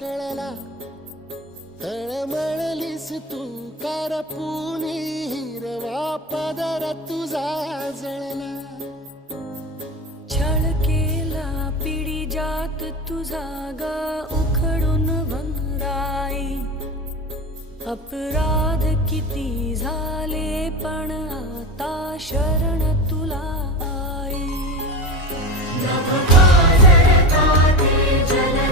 कळला, तळमळलीस तू करपुनी, हिरवा पदर तुझा जळला. छळ केला पिढी जात तुझा ग उखडून वनराई. अपराध किती झाले पण आता शरण तुला आई. नभ पाजळता ते जल